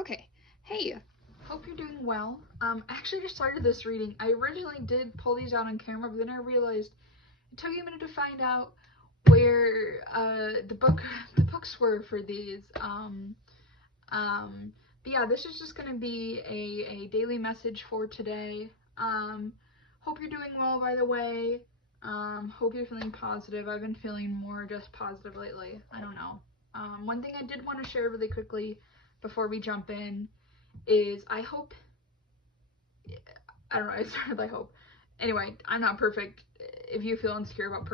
Okay. Hey, hope you're doing well. I actually just started this reading. I originally did pull these out on camera, but then I realized it took me a minute to find out where the books were for these. But yeah, this is just gonna be a daily message for today. Hope you're doing well, by the way. Hope you're feeling positive. I've been feeling more just positive lately. I don't know. One thing I did want to share really quickly before we jump in is I don't know, I started with I hope. Anyway, I'm not perfect. If you feel insecure about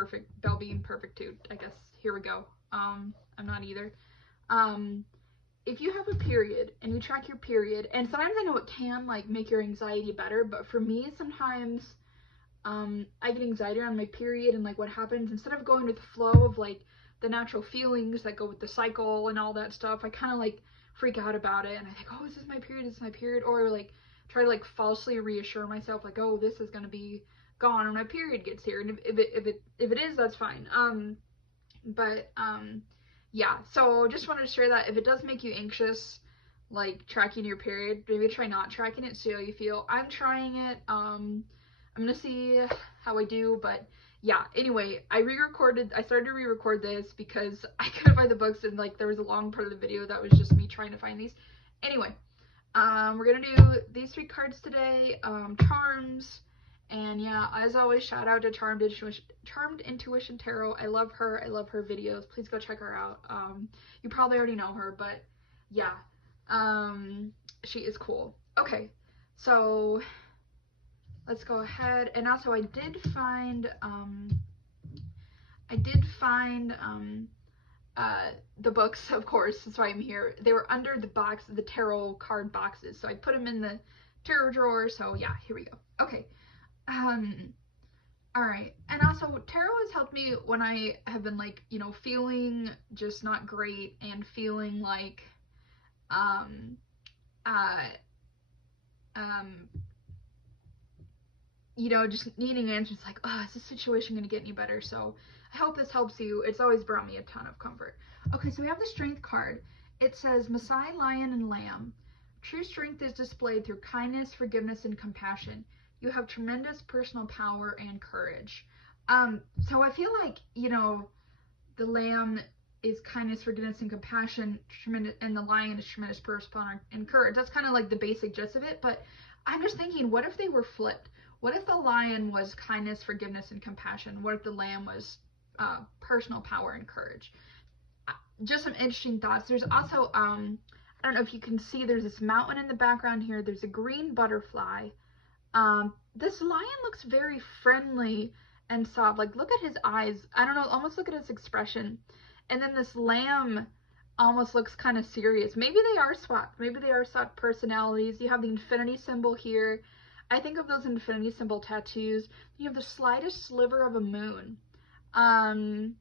about being perfect too, I guess here we go. I'm not either. Um, if you have a period and you track your period, and sometimes I know it can like make your anxiety better, but for me sometimes I get anxiety around my period and like what happens instead of going with the flow of like the natural feelings that go with the cycle and all that stuff. I kind of like freak out about it and I think, oh, this is my period, this is my period, or like try to like falsely reassure myself like, oh, this is gonna be gone when my period gets here, and if it is, that's fine. But yeah. So just wanted to share that if it does make you anxious, like tracking your period, maybe try not tracking it, see how you feel. I'm trying it. I'm gonna see how I do, but yeah. Anyway, I started to re-record this because I couldn't find the books, and like there was a long part of the video that was just me trying to find these. Anyway, we're gonna do these three cards today. Charms. And yeah, as always, shout out to Charmed Intuition Tarot. I love her. I love her videos. Please go check her out. You probably already know her, but yeah, she is cool. Okay, so let's go ahead. And also, I did find the books, of course. That's why I'm here. They were under the tarot card boxes, so I put them in the tarot drawer. So yeah, here we go. Okay. Um, all right. And also, tarot has helped me when I have been like, feeling just not great and feeling like, um, uh, um, just needing answers like, oh, is this situation going to get any better? So I hope this helps you. It's always brought me a ton of comfort. Okay, so we have the Strength card. It says, Masai, Lion, and Lamb. True strength is displayed through kindness, forgiveness, and compassion. You have tremendous personal power and courage. So I feel like, the Lamb is kindness, forgiveness, and compassion, and the Lion is tremendous personal power and courage. That's kind of like the basic gist of it, but I'm just thinking, what if they were flipped? What if the lion was kindness, forgiveness, and compassion? What if the lamb was personal power and courage? Just some interesting thoughts. There's also, I don't know if you can see, there's this mountain in the background here. There's a green butterfly. This lion looks very friendly and soft. Like, look at his eyes. I don't know, almost look at his expression. And then this lamb almost looks kind of serious. Maybe they are swapped. Maybe they are swapped personalities. You have the infinity symbol here. I think of those infinity symbol tattoos. You have the slightest sliver of a moon. Um,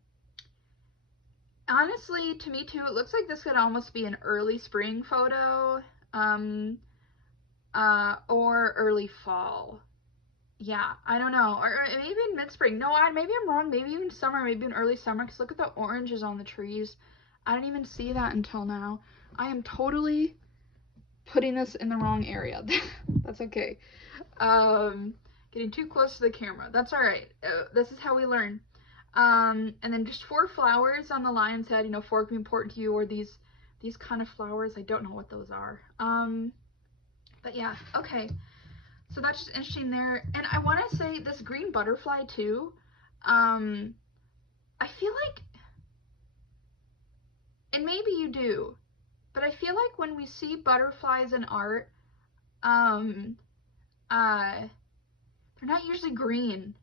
Honestly, to me too, it looks like this could almost be an early spring photo, or early fall. Yeah, I don't know, or maybe in mid-spring. No, maybe I'm wrong. Maybe even summer, maybe in early summer. Cause look at the oranges on the trees. I didn't even see that until now. I am totally putting this in the wrong area. That's okay. Getting too close to the camera. That's all right. This is how we learn. And then just 4 flowers on the lion's head. 4 can be important to you, or these kind of flowers. I don't know what those are. But yeah, okay. So that's just interesting there. And I want to say this green butterfly too. I feel like, and maybe you do, but I feel like when we see butterflies in art, um, they're not usually green.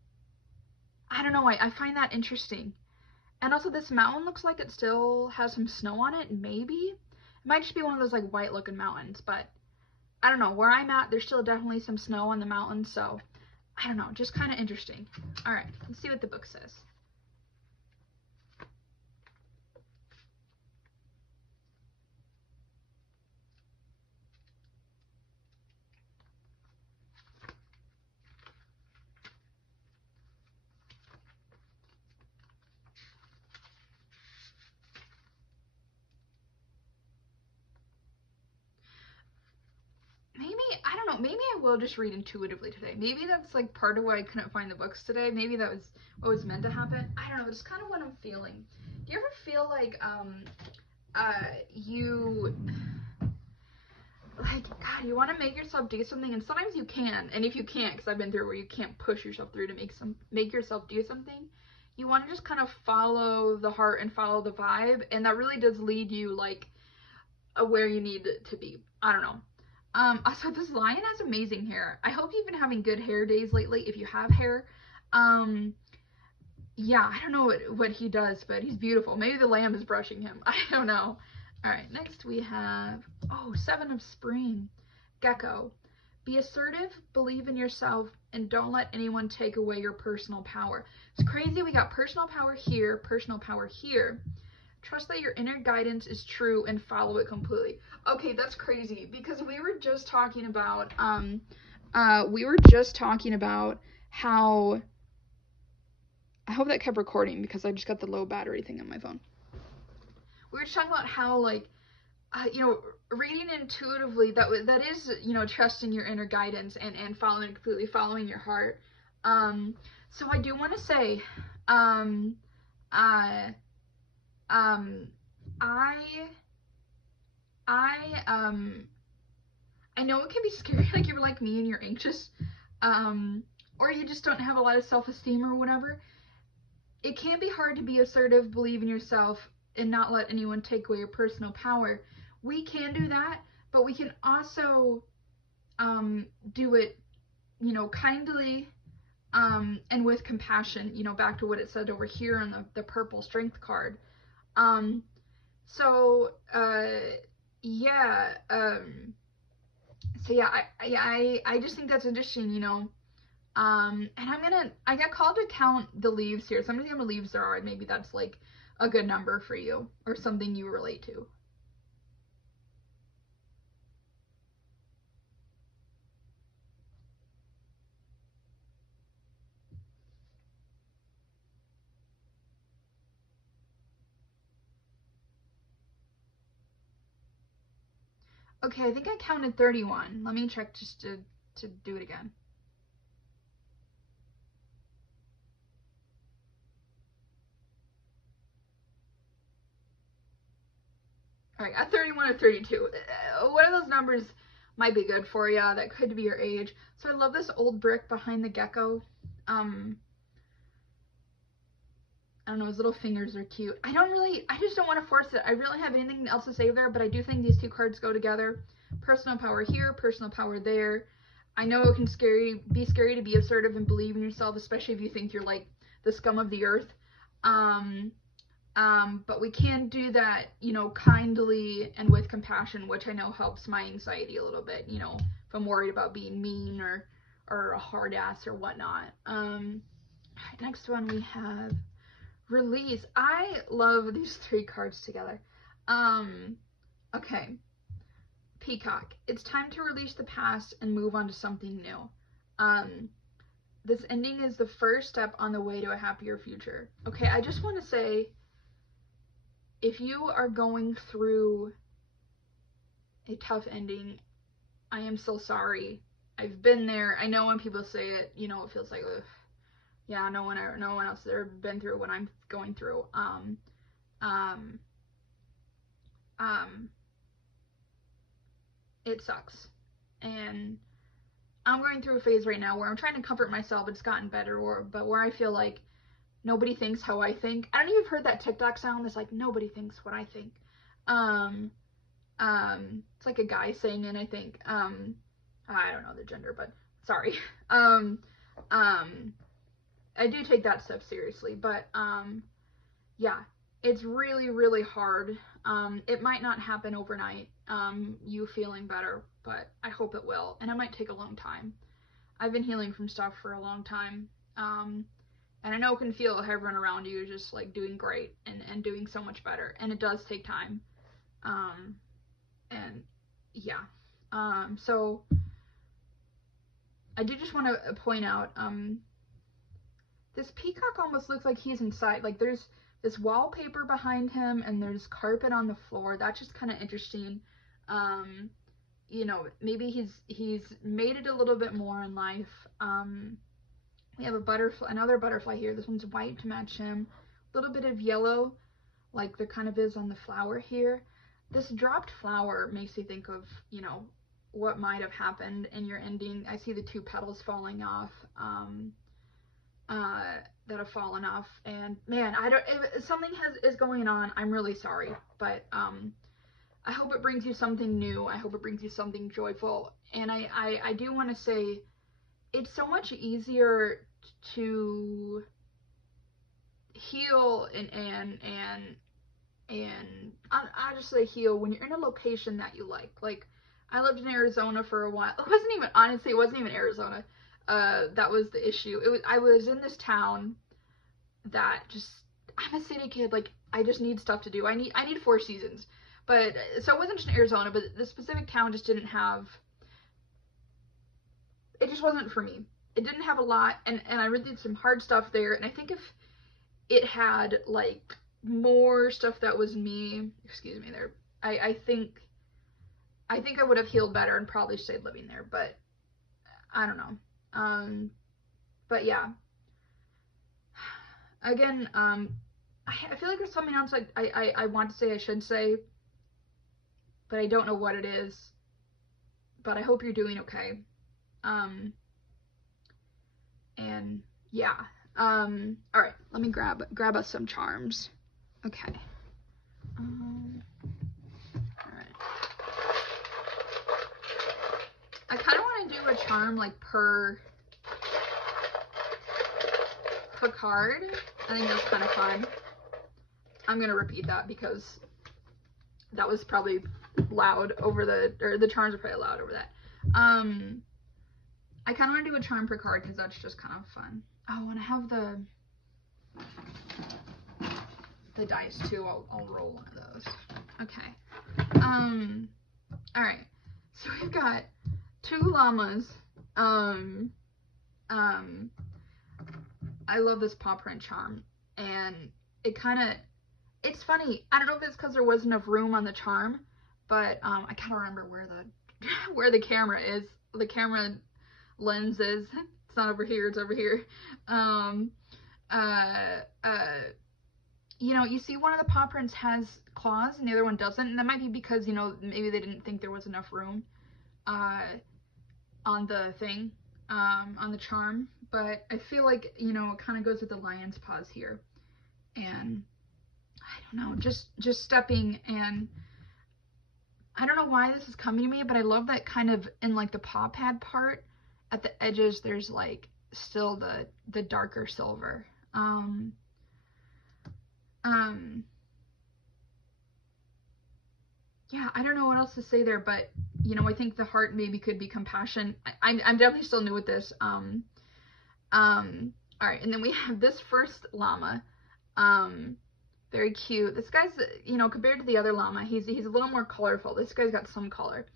I don't know. I find that interesting. And also, this mountain looks like it still has some snow on it. Maybe it might just be one of those like white looking mountains, but I don't know. Where I'm at, there's still definitely some snow on the mountain, so I don't know. Just kind of interesting. All right, let's see what the book says. know, maybe I will just read intuitively today. Maybe that's like part of why I couldn't find the books today. Maybe that was what was meant to happen. I don't know, it's kind of what I'm feeling. Do you ever feel like you like, God, you want to make yourself do something, and sometimes you can, and if you can't, because I've been through where you can't push yourself through to make yourself do something, you want to just kind of follow the heart and follow the vibe, and that really does lead you like where you need to be. I don't know. Also, this lion has amazing hair. I hope you've been having good hair days lately, if you have hair. Yeah, I don't know what he does, but he's beautiful. Maybe the lamb is brushing him. I don't know. All right, next we have, oh, 7 of Spring. Gecko. Be assertive, believe in yourself, and don't let anyone take away your personal power. It's crazy. We got personal power here, personal power here. Trust that your inner guidance is true and follow it completely. Okay, that's crazy because we were just talking about how, I hope that kept recording because I just got the low battery thing on my phone. We were just talking about how, like, you know, reading intuitively, that is, you know, trusting your inner guidance and following it completely, following your heart. So I do want to say, I know it can be scary, like you're like me and you're anxious, or you just don't have a lot of self-esteem or whatever. It can be hard to be assertive, believe in yourself, and not let anyone take away your personal power. We can do that, but we can also do it, you know, kindly, and with compassion, you know, back to what it said over here on the purple strength card. So I just think that's interesting, you know. And I got called to count the leaves here. So I'm gonna see how many leaves there are, and maybe that's like a good number for you or something you relate to. Okay, I think I counted 31. Let me check just to do it again. All right, at 31 or 32. One of those numbers might be good for you. That could be your age. So I love this old brick behind the gecko. I don't know, his little fingers are cute. I just don't want to force it. I really have anything else to say there, but I do think these two cards go together. Personal power here, personal power there. I know it can be scary to be assertive and believe in yourself, especially if you think you're like the scum of the earth. But we can do that, you know, kindly and with compassion, which I know helps my anxiety a little bit, you know, if I'm worried about being mean or a hard ass or whatnot. Next one we have Release. I love these 3 cards together. Okay. Peacock. It's time to release the past and move on to something new. This ending is the first step on the way to a happier future. Okay, I just want to say, if you are going through a tough ending, I am so sorry. I've been there. I know when people say it, you know, it feels like, ugh. Yeah, no one else has ever been through what I'm going through. It sucks. And I'm going through a phase right now where I'm trying to comfort myself. It's gotten better, but where I feel like nobody thinks how I think. I don't know if you've heard that TikTok sound. It's like, nobody thinks what I think. It's like a guy saying it, I think. I don't know the gender, but sorry. I do take that stuff seriously, but yeah, it's really, really hard. It might not happen overnight, you feeling better, but I hope it will, and it might take a long time. I've been healing from stuff for a long time, and I know it can feel like everyone around you is just like doing great and doing so much better, and it does take time. And yeah, so I do just want to point out, this peacock almost looks like he's inside. Like there's this wallpaper behind him and there's carpet on the floor. That's just kind of interesting. you know, maybe he's made it a little bit more in life. We have a butterfly, another butterfly here. This one's white to match him. A little bit of yellow, like there kind of is on the flower here. This dropped flower makes you think of, you know, what might have happened in your ending. I see the 2 petals falling off, that have fallen off, and man, I don't, if something is going on, I'm really sorry, but I hope it brings you something new. I hope it brings you something joyful, and I do want to say, it's so much easier to heal and I just say heal when you're in a location that you like. Like, I lived in Arizona for a while. It wasn't even, honestly, it wasn't even Arizona. That was the issue. I was in this town that just, I'm a city kid. Like, I just need stuff to do. I need 4 seasons. But, so it wasn't just in Arizona, but the specific town just didn't have, it just wasn't for me. It didn't have a lot, and I really did some hard stuff there, and I think if it had, like, more stuff that was me, excuse me there, I think I would have healed better and probably stayed living there, but I don't know. But yeah. Again, I feel like there's something else I want to say, I should say, but I don't know what it is. But I hope you're doing okay. And yeah. Alright, let me grab us some charms. Okay. Alright. I kind of want to do a charm like per card. I think that's kind of fun. I'm gonna repeat that because that was probably loud over the charms are probably loud over that. I kind of want to do a charm per card because that's just kind of fun. Oh, and I have the dice too. I'll roll one of those. Okay. All right. So we've got 2 llamas. I love this paw print charm, and it kind of, it's funny. I don't know if it's because there wasn't enough room on the charm, but I can't remember where the camera is. The camera lens is. It's not over here. It's over here. You know, you see one of the paw prints has claws and the other one doesn't, and that might be because, you know, maybe they didn't think there was enough room on the thing, on the charm. But I feel like, you know, it kind of goes with the lion's paws here, and I don't know, just stepping, and I don't know why this is coming to me, but I love that kind of in like the paw pad part at the edges, there's like still the darker silver. Yeah, I don't know what else to say there, but you know, I think the heart maybe could be compassion. I'm definitely still new with this. All right, and then we have this first llama. Very cute. This guy's, you know, compared to the other llama, he's a little more colorful. This guy's got some color.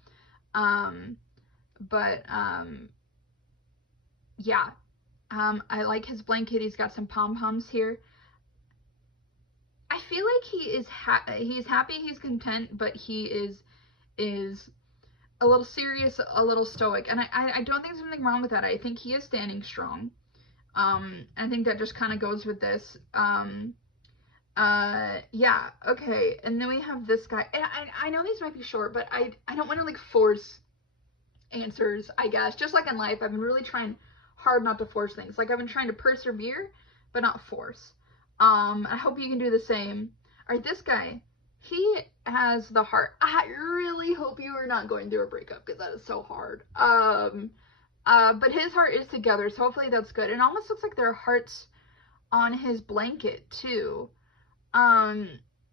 Yeah. I like his blanket. He's got some pom-poms here. I feel like he's happy, he's content, but he is a little serious, a little stoic, and I don't think there's anything wrong with that. I think he is standing strong. I think that just kind of goes with this. Yeah, okay, and then we have this guy, and I know these might be short, but I don't want to like force answers, I guess. Just like in life, I've been really trying hard not to force things. Like, I've been trying to persevere, but not force. I hope you can do the same. All right, this guy, he has the heart. I really hope you are not going through a breakup, because that is so hard. But his heart is together, so hopefully that's good. It almost looks like there are hearts on his blanket too. I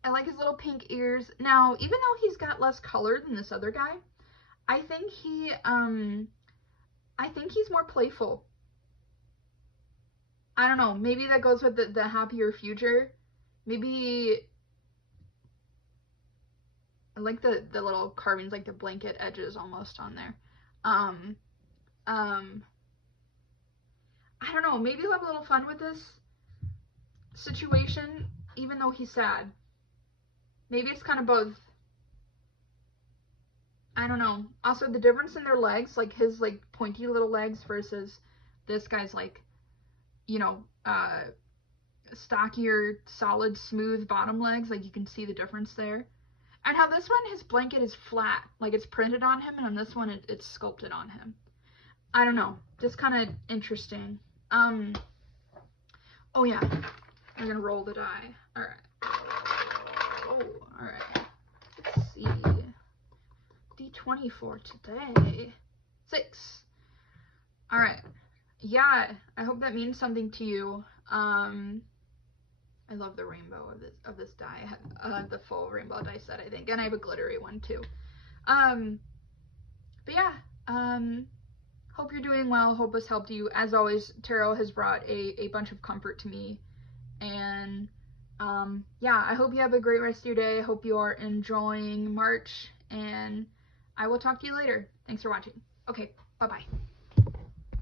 like his little pink ears. Now, even though he's got less color than this other guy, I think he's more playful. I don't know, maybe that goes with the happier future. Maybe I like the little carvings, like the blanket edges almost on there. I don't know, maybe he'll have a little fun with this situation, even though he's sad. Maybe it's kind of both. I I don't know. Also, the difference in their legs, like his like pointy little legs versus this guy's like, you know, stockier, solid, smooth bottom legs. Like you can see the difference there. And how this one, his blanket is flat, like it's printed on him, and on this one, it's sculpted on him. I don't know, just kind of interesting. Oh yeah, we're gonna roll the die. All right. Oh, all right. Let's see. D20 for today. 6. All right. Yeah, I hope that means something to you. I love the rainbow of this die. I have the full rainbow die set, I think, and I have a glittery one too. But yeah, hope you're doing well. Hope this helped you. As always, tarot has brought a bunch of comfort to me, and yeah, I hope you have a great rest of your day. I hope you are enjoying March, and I will talk to you later. Thanks for watching. Okay, bye bye.